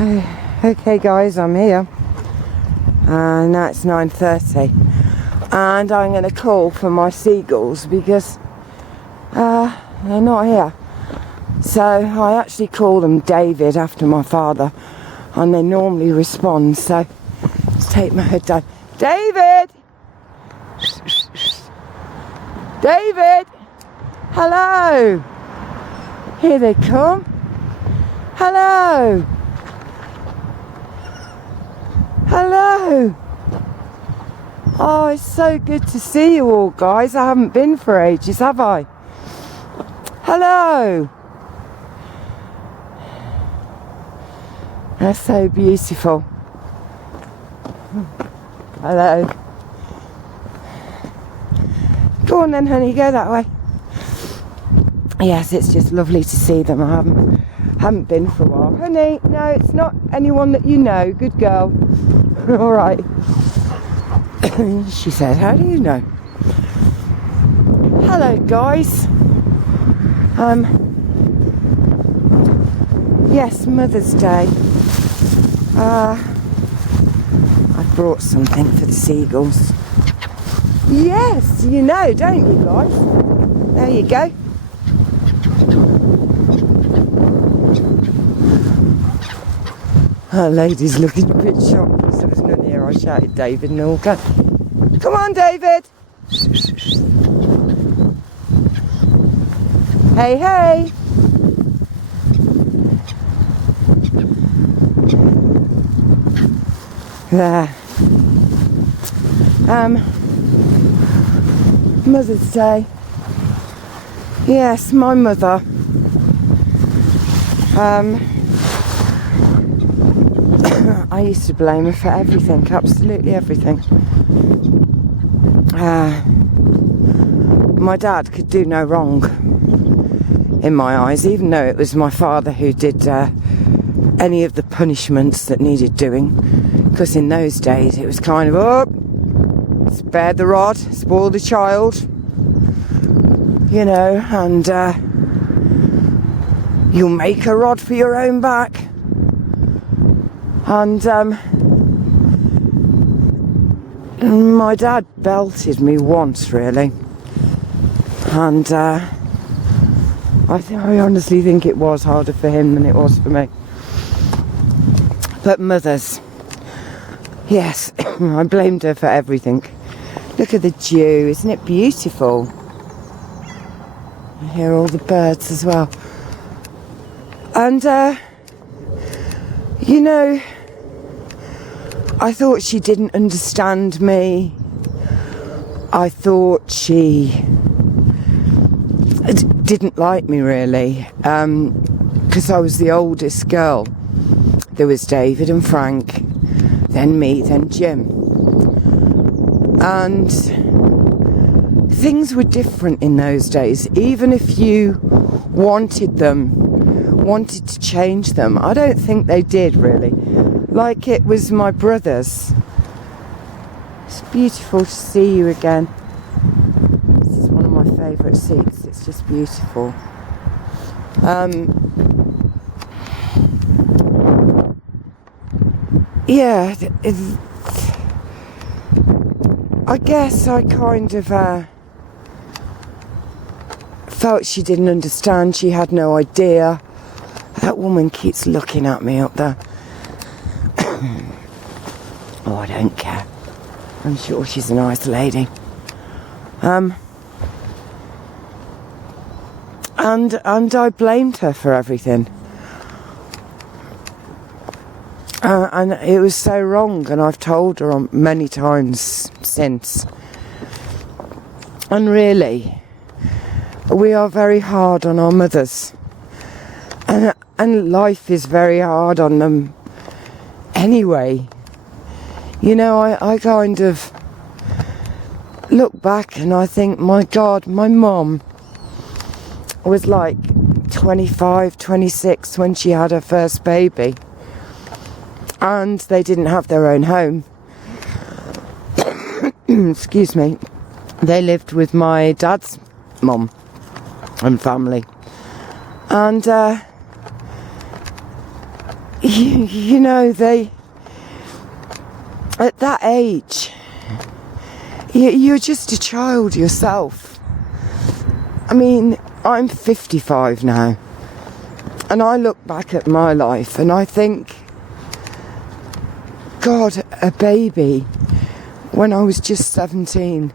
Okay guys, I'm here. Now it's 9:30 and I'm going to call for my seagulls because they're not here. So I actually call them David after my father and they normally respond. So let's take my hood down. David! David! Hello! Here they come. Hello! Hello! Oh, it's so good to see you all, guys. I haven't been for ages, have I? Hello! They're so beautiful. Hello. Go on then, honey, go that way. Yes, it's just lovely to see them. I haven't been for a while. Honey, no, it's not anyone that you know. Good girl. All right. She said, how do you know? Hello, guys. Yes, Mother's Day. I brought something for the seagulls. Yes, you know, don't you, guys? There you go. Our lady's looking a bit shocked because there was none here. I shouted David and all. Come on, David! Hey, hey! There. Mother's Day. Yes, my mother. I used to blame her for everything, absolutely everything. My dad could do no wrong in my eyes, even though it was my father who did any of the punishments that needed doing, because in those days it was kind of, spare the rod, spoil the child, you know, and you'll make a rod for your own back. And my dad belted me once, really, and I honestly think it was harder for him than it was for me. But mothers, yes, I blamed her for everything. Look at the dew, isn't it beautiful? I hear all the birds as well. And you know, I thought she didn't understand me. I thought she didn't like me, really, because I was the oldest girl. There was David and Frank, then me, then Jim. And things were different in those days. Even if you wanted to change them, I don't think they did, really. Like it was my brothers. It's beautiful to see you again. This is one of my favourite seats. It's just beautiful. Yeah, I guess I kind of felt she didn't understand. She had no idea. That woman keeps looking at me up there. Oh, I don't care. I'm sure she's a nice lady. And I blamed her for everything. And it was so wrong, and I've told her many times since. And really, we are very hard on our mothers. And life is very hard on them anyway. You know, I kind of look back and I think, my God, my mum was like 25, 26 when she had her first baby. And they didn't have their own home. Excuse me. They lived with my dad's mum and family. And you know, they, at that age, you're just a child yourself. I mean, I'm 55 now, and I look back at my life and I think, God, a baby, when I was just 17,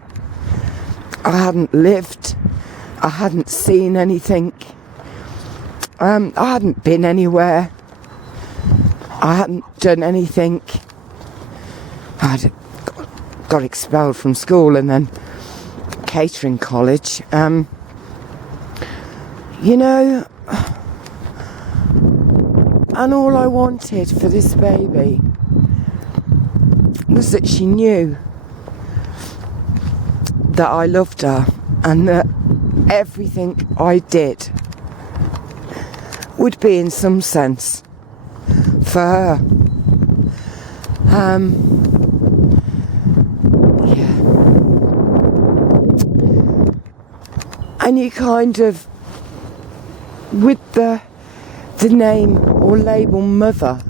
I hadn't lived, I hadn't seen anything, I hadn't been anywhere, I hadn't done anything. I got expelled from school and then catering college. You know, and all I wanted for this baby was that she knew that I loved her and that everything I did would be in some sense for her. Yeah. And you kind of, with the name or label mother,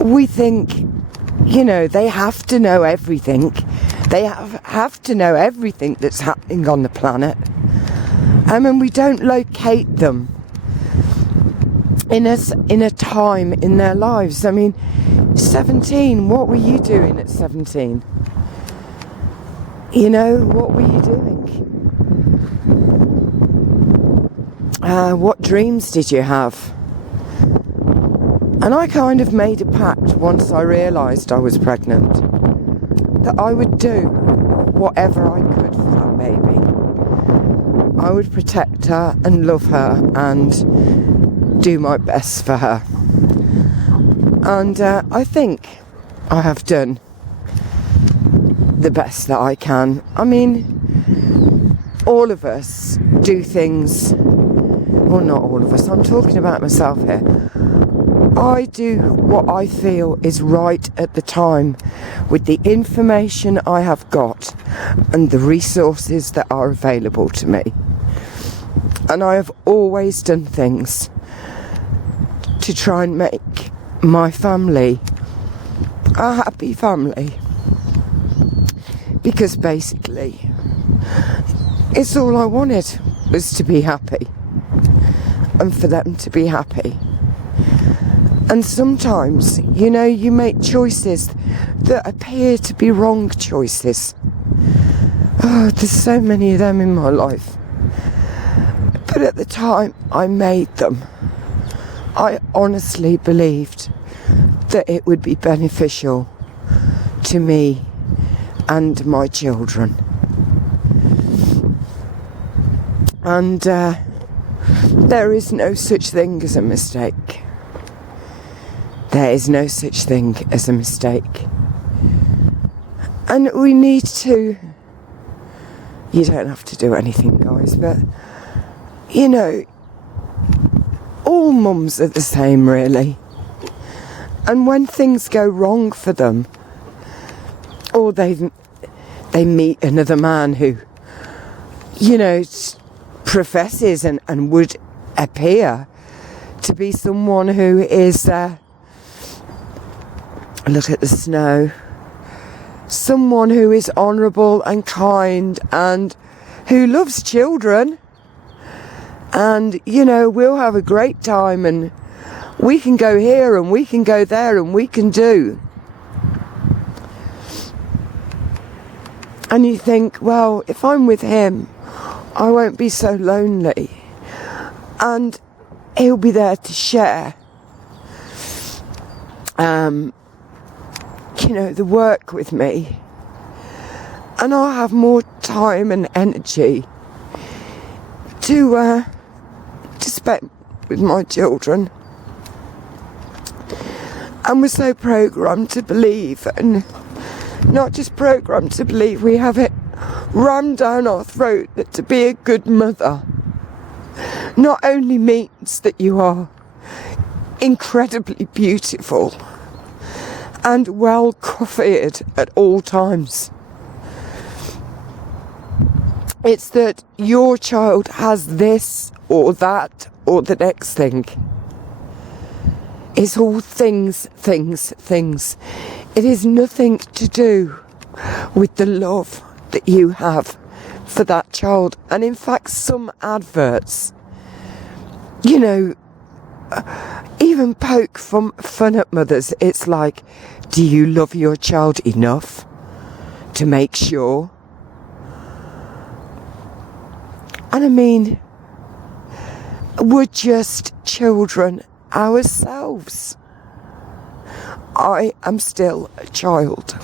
we think, you know, they have to know everything. They have to know everything that's happening on the planet. And we don't locate them in a time in their lives. I mean, 17, what were you doing at 17? You know, what were you doing? What dreams did you have? And I kind of made a pact once I realised I was pregnant that I would do whatever I could for that baby. I would protect her and love her and do my best for her. And I think I have done the best that I can. I mean, all of us do things, well, not all of us, I'm talking about myself here. I do what I feel is right at the time with the information I have got and the resources that are available to me. And I have always done things to try and make my family a happy family. Because basically, it's all I wanted was to be happy and for them to be happy. And sometimes, you know, you make choices that appear to be wrong choices. Oh, there's so many of them in my life. But at the time I made them, I honestly believed that it would be beneficial to me and my children. And there is no such thing as a mistake. There is no such thing as a mistake. And we need to, you don't have to do anything, guys, but, you know, all mums are the same, really. And when things go wrong for them, or they meet another man who, you know, professes and would appear to be someone who is, look at the snow, someone who is honourable and kind and who loves children, and, you know, we'll have a great time and we can go here and we can go there and we can do. And you think, well, if I'm with him, I won't be so lonely. And he'll be there to share, you know, the work with me. And I'll have more time and energy to spend with my children. And we're so programmed to believe, and not just programmed to believe, we have it rammed down our throat that to be a good mother not only means that you are incredibly beautiful and well coiffed at all times. It's that your child has this or that or the next thing. is all things. It is nothing to do with the love that you have for that child. And in fact, some adverts, you know, even poke fun at mothers. It's like, do you love your child enough to make sure? And I mean, we're just children ourselves. I am still a child.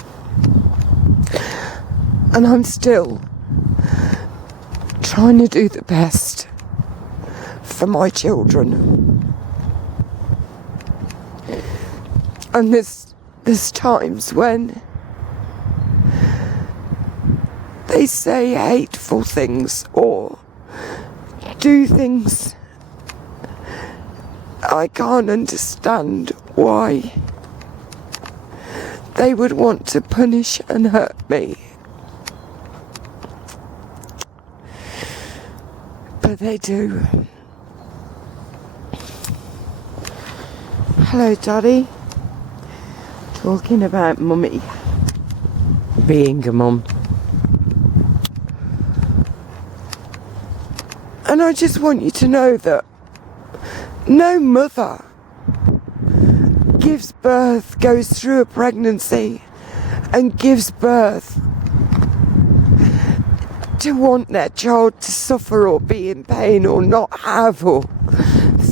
And I'm still trying to do the best for my children. And there's times when they say hateful things or do things I can't understand why they would want to punish and hurt me. But they do. Hello, Daddy. Talking about mummy being a mum. And I just want you to know that no mother gives birth, goes through a pregnancy and gives birth to want their child to suffer or be in pain or not have or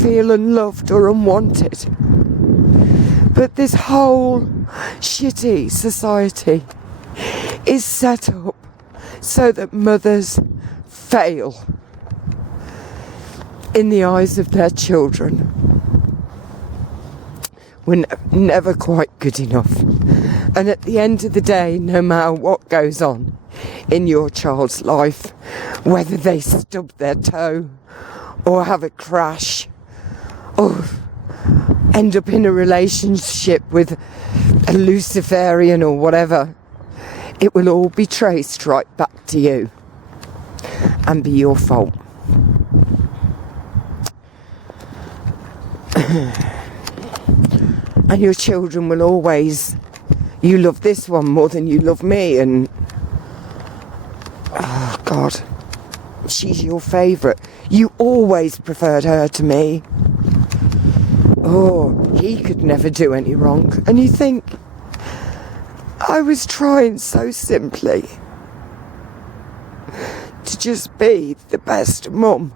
feel unloved or unwanted. But this whole shitty society is set up so that mothers fail in the eyes of their children. We're never quite good enough. And at the end of the day, no matter what goes on in your child's life, whether they stub their toe or have a crash or end up in a relationship with a Luciferian or whatever, it will all be traced right back to you and be your fault. And your children will always, you love this one more than you love me, and oh God, she's your favourite. You always preferred her to me. Oh, he could never do any wrong. And you think, I was trying so simply to just be the best mum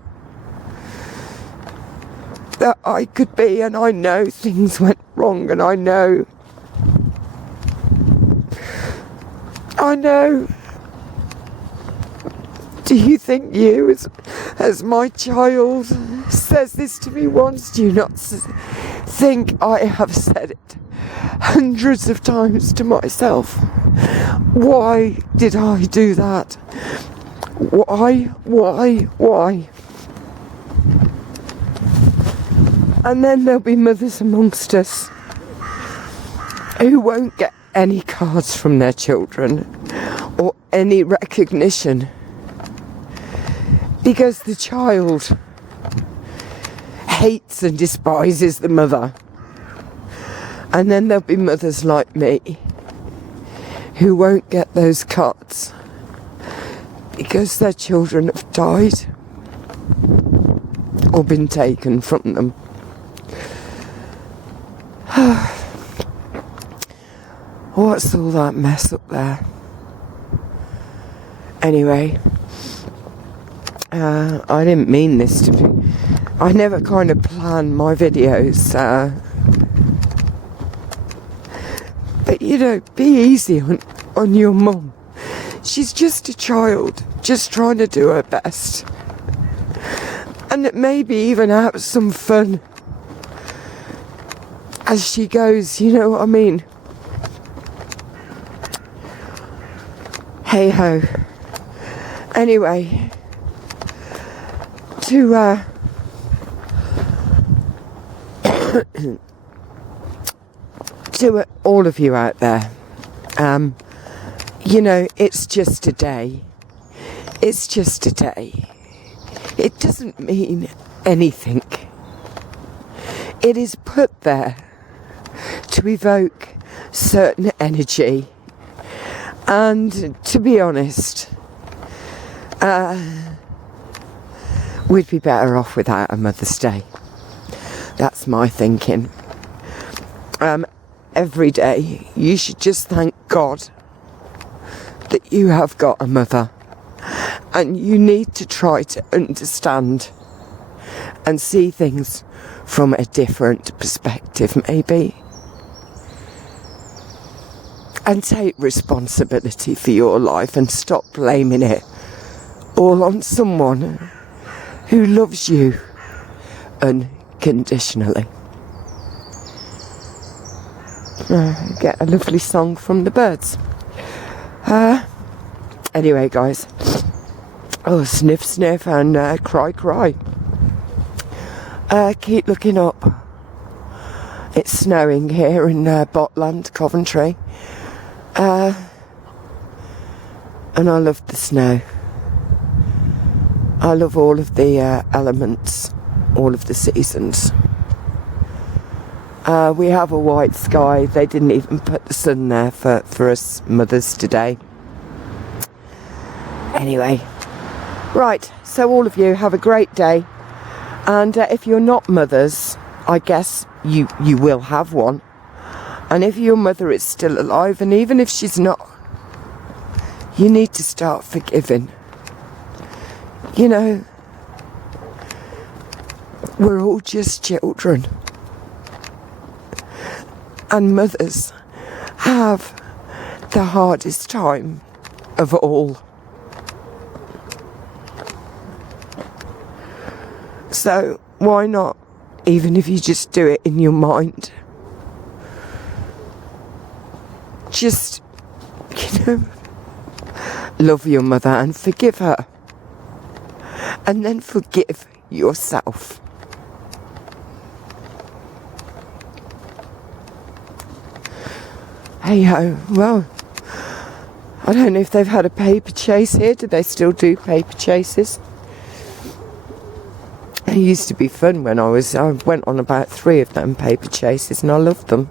that I could be, and I know things went wrong, and I know. Do you think you, as my child says this to me once, do you not think I have said it hundreds of times to myself? Why did I do that? Why? And then there'll be mothers amongst us who won't get any cards from their children or any recognition because the child hates and despises the mother. And then there'll be mothers like me who won't get those cards because their children have died or been taken from them. What's all that mess up there? Anyway, I didn't mean this to be. I never kind of plan my videos. But you know, be easy on your mum. She's just a child, just trying to do her best. And maybe even have some fun as she goes, you know what I mean? Hey ho. Anyway, to to all of you out there, you know, it's just a day. It's just a day. It doesn't mean anything. It is put there to evoke certain energy. And to be honest, we'd be better off without a Mother's Day. That's my thinking. Every day you should just thank God that you have got a mother, and you need to try to understand and see things from a different perspective, maybe, and take responsibility for your life and stop blaming it all on someone who loves you unconditionally. Get a lovely song from the birds. Anyway, guys. Oh, sniff, sniff, and cry, cry. Keep looking up. It's snowing here in Botland, Coventry. And I love the snow. I love all of the elements, all of the seasons. We have a white sky. They didn't even put the sun there for us mothers today. Anyway, right, so all of you have a great day. And if you're not mothers, I guess you will have one. And if your mother is still alive, and even if she's not, you need to start forgiving. You know, we're all just children. And mothers have the hardest time of all. So why not, even if you just do it in your mind, just, love your mother and forgive her. And then forgive yourself. Hey ho, well, I don't know if they've had a paper chase here. Do they still do paper chases? It used to be fun when I went on about 3 of them paper chases, and I loved them.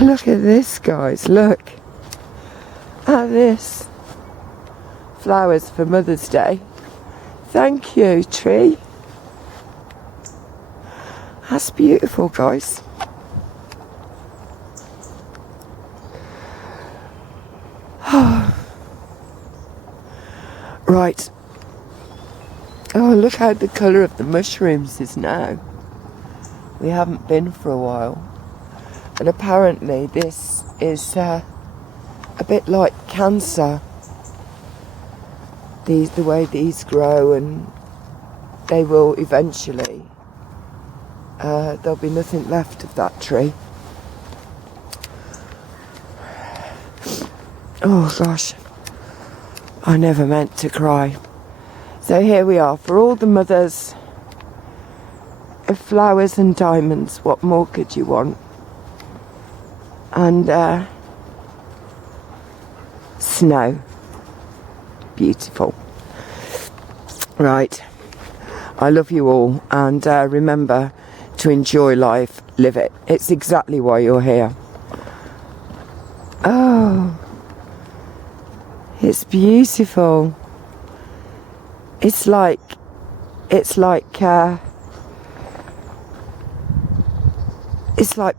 Look at this, guys, look at this. Flowers for Mother's Day. Thank you, tree. That's beautiful, guys. Right. Oh, look how the colour of the mushrooms is now. We haven't been for a while. And apparently this is a bit like cancer. The way these grow, and they will eventually, there'll be nothing left of that tree. Oh gosh, I never meant to cry. So here we are, for all the mothers of flowers and diamonds. What more could you want? And snow. Beautiful. Right. I love you all, and remember to enjoy life, live it. It's exactly why you're here. Oh, it's beautiful. It's like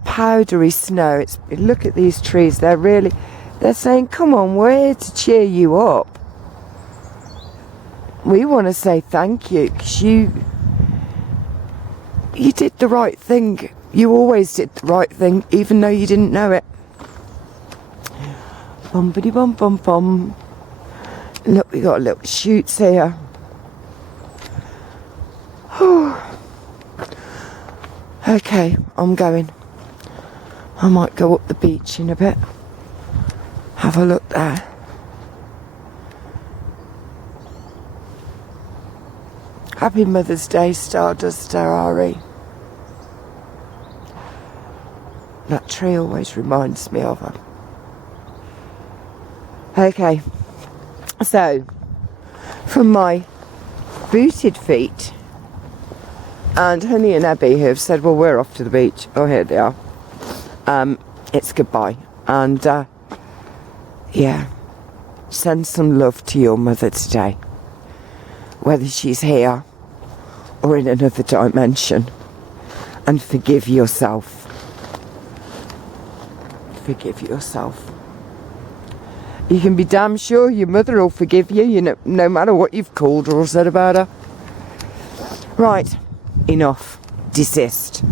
powdery snow. Look at these trees. They're saying, come on, we're here to cheer you up. We want to say thank you, because you did the right thing. You always did the right thing, even though you didn't know it. Bumpity bum bum bum. Look, we got little shoots here. Okay, I'm going. I might go up the beach in a bit. Have a look there. Happy Mother's Day, Stardust Ari. That tree always reminds me of her. Okay, so from my booted feet And Honey and Abby have said, well, we're off to the beach. Oh, here they are. It's goodbye. And, yeah, send some love to your mother today. Whether she's here or in another dimension. And forgive yourself. Forgive yourself. You can be damn sure your mother will forgive you, no matter what you've called her or said about her. Right, enough. Desist.